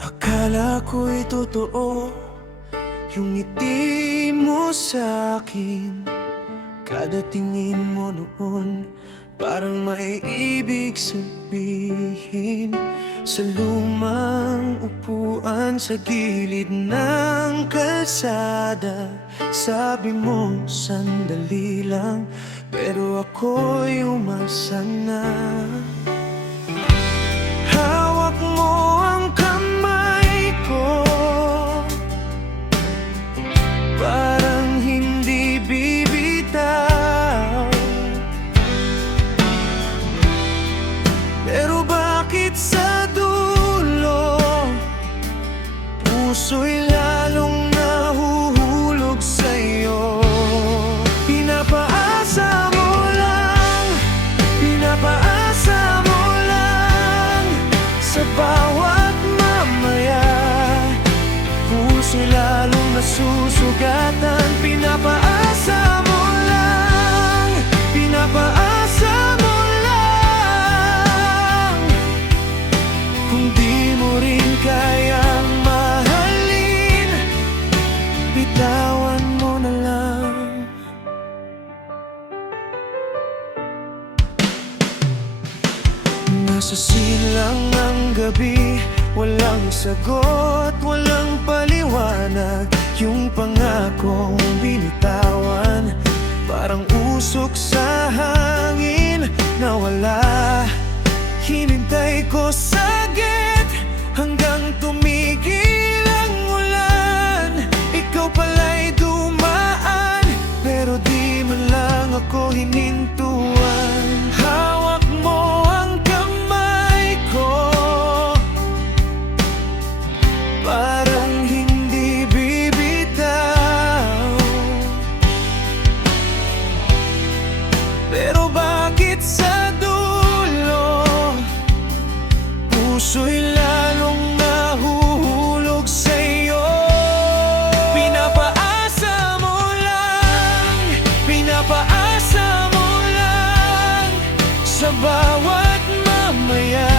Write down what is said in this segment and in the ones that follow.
Akala ko'y totoo yung ngiti mo sa'kin. Kada tingin mo noon parang may ibig sabihin. Sa lumang upuan sa gilid ng kalsada, sabi mo sandali lang, pero ako'y umasa na. Hawak mo ang kamay ko, parang hindi bibitaw. Pero bakit sa dulo puso'y lalong nahuhulog sa'yo? Pinapaasa mo lang, pinapaasa mo lang. Sa bawat mamaya puso'y lalong nasusugatan. Pinapaasa mo lang, pinapaasa mo lang. Kung di mo rin kayang mahalin, bitawan mo na lang. Nasa silang ang gabi, walang sagot, walang paliwanag. Yung pangakong binitawan, parang usok sa hangin na wala. Hinintay ko saglit hanggang tumigil ang ulan. Ikaw pala'y dumaan, pero di man lang ako hinintuan. Hawak mo ang kamay ko, parang hindi bibitaw. Pero bakit sa dulo puso'y lalong nahuhulog sa'yo? Pinapaasa mo lang, pinapaasa mo lang. Sa bawat mamaya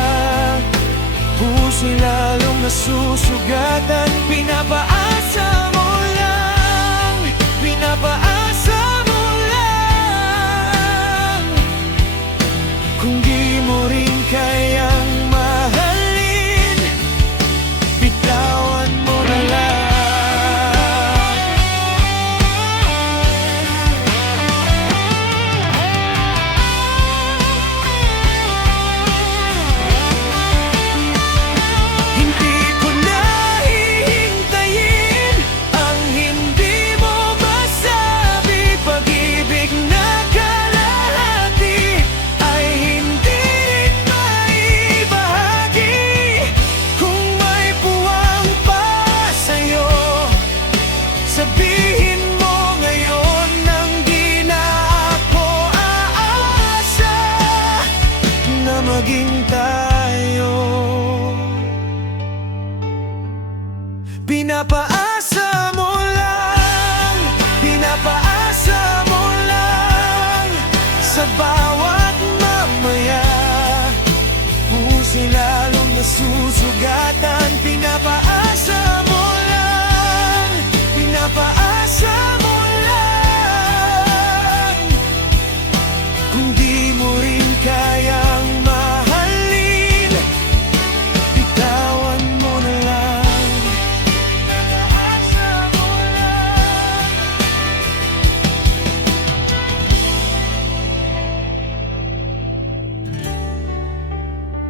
puso'y lalong nasusugatan. Pinapaasa mo lang, pinapaasa mo lang. Kung di mo rin kayang mahalin, bitawan mo na lang. Hindi ko na hihintayin ang hindi mo masabi. Pag-ibig na kalahati ay hindi rin maibahagi. Kung may puwang pa sa'yo, sabihin mo ngayon nang di na ako aasa na maging tayo. Pinapaasa mo lang, pinapaasa mo lang. Sa bawat mamaya puso'y lalong nasusugatan. Pinapaasa mo lang, pinapaasa mo lang. Kung di mo rin kayang mahalin, bitawan mo na lang. Pinapaasa mo lang.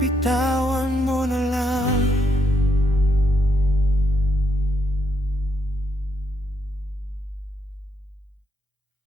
Bitawan mo na lang.